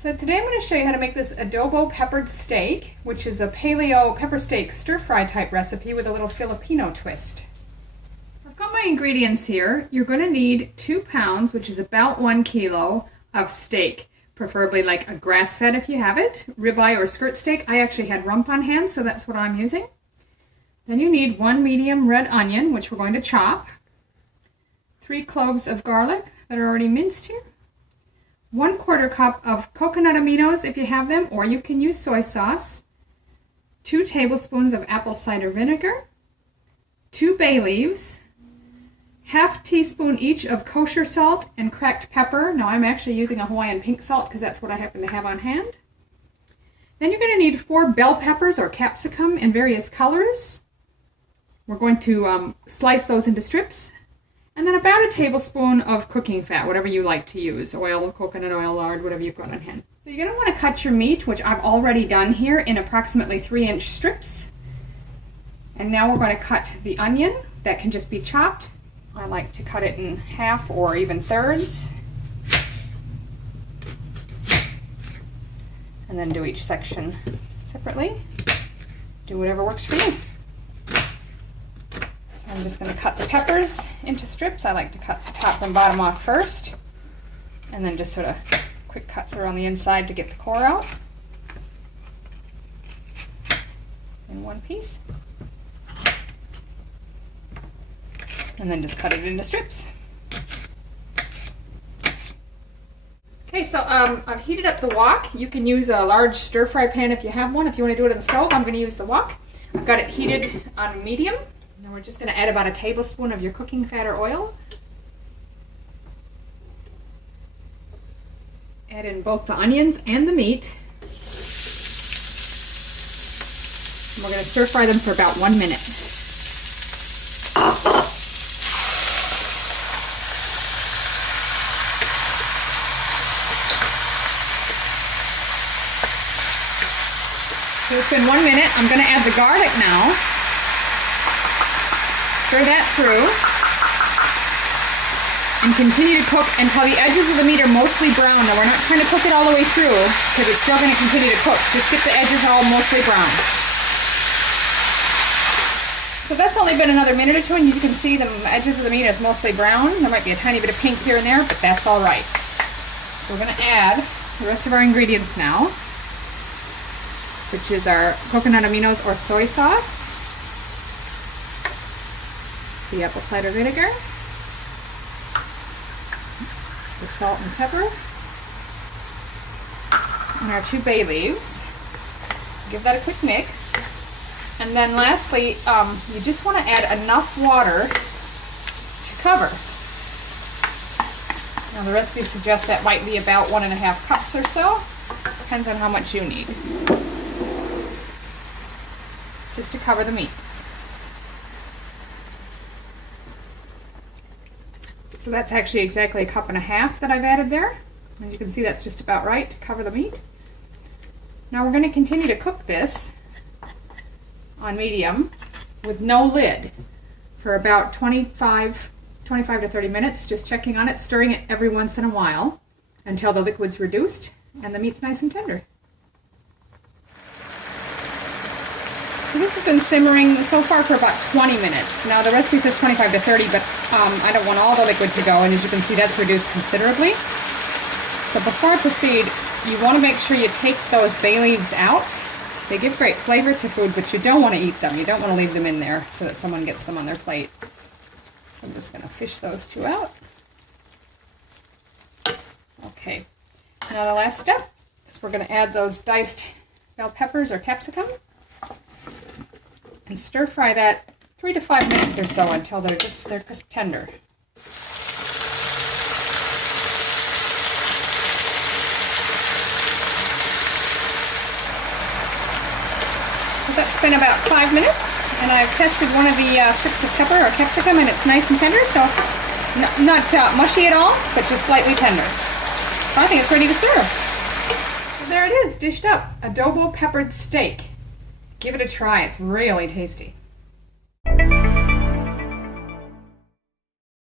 So today I'm going to show you how to make this adobo peppered steak, which is a paleo pepper steak stir-fry type recipe with a little Filipino twist. I've got my ingredients here. You're going to need 2 pounds, which is about 1 kilo of steak, preferably like a grass-fed if you have it, ribeye or skirt steak. I actually had rump on hand, so that's what I'm using. Then you need 1 medium red onion, which we're going to chop, 3 cloves of garlic that are already minced here, 1/4 cup of coconut aminos if you have them, or you can use soy sauce, 2 tablespoons of apple cider vinegar, 2 bay leaves, ½ teaspoon each of kosher salt and cracked pepper. Now I'm actually using a Hawaiian pink salt because that's what I happen to have on hand. Then you're going to need 4 bell peppers or capsicum in various colors. We're going to slice those into strips. And then about 1 tablespoon of cooking fat, whatever you like to use, oil, coconut oil, lard, whatever you've got on hand. So you're going to want to cut your meat, which I've already done here, in approximately 3-inch strips. And now we're going to cut the onion. That can just be chopped. I like to cut it in half or even thirds. And then do each section separately. Do whatever works for you. I'm just going to cut the peppers into strips. I like to cut the top and bottom off first, and then just sort of quick cuts around the inside to get the core out in one piece. And then just cut it into strips. Okay, so I've heated up the wok. You can use a large stir-fry pan if you have one. If you want to do it on the stove, I'm going to use the wok. I've got it heated on medium. Now we're just going to add about 1 tablespoon of your cooking fat or oil. Add in both the onions and the meat. And we're going to stir fry them for about 1 minute. So it's been 1 minute. I'm going to add the garlic now. Stir that through and continue to cook until the edges of the meat are mostly brown. Now we're not trying to cook it all the way through because it's still going to continue to cook. Just get the edges all mostly brown. So that's only been another minute or two, and you can see the edges of the meat is mostly brown. There might be a tiny bit of pink here and there, but that's all right. So we're going to add the rest of our ingredients now, which is our coconut aminos or soy sauce, the apple cider vinegar, the salt and pepper, and our 2 bay leaves. Give that a quick mix. And then lastly, you just want to add enough water to cover. Now the recipe suggests that might be about 1½ cups or so. Depends on how much you need. Just to cover the meat. So that's actually exactly 1.5 cups that I've added there. As you can see, that's just about right to cover the meat. Now we're going to continue to cook this on medium with no lid for about 25 to 30 minutes, just checking on it, stirring it every once in a while until the liquid's reduced and the meat's nice and tender. So this has been simmering so far for about 20 minutes. Now the recipe says 25 to 30, but I don't want all the liquid to go, and as you can see, that's reduced considerably. So before I proceed, you want to make sure you take those bay leaves out. They give great flavor to food, but you don't want to eat them. You don't want to leave them in there so that someone gets them on their plate. So I'm just going to fish those 2 out. Okay, now the last step is we're going to add those diced bell peppers or capsicum and stir fry that 3 to 5 minutes or so until they're crisp tender. So that's been about 5 minutes, and I've tested one of the strips of pepper or capsicum, and it's nice and tender, so not mushy at all, but just slightly tender. So I think it's ready to serve. So there it is, dished up, adobo peppered steak. Give it a try, it's really tasty.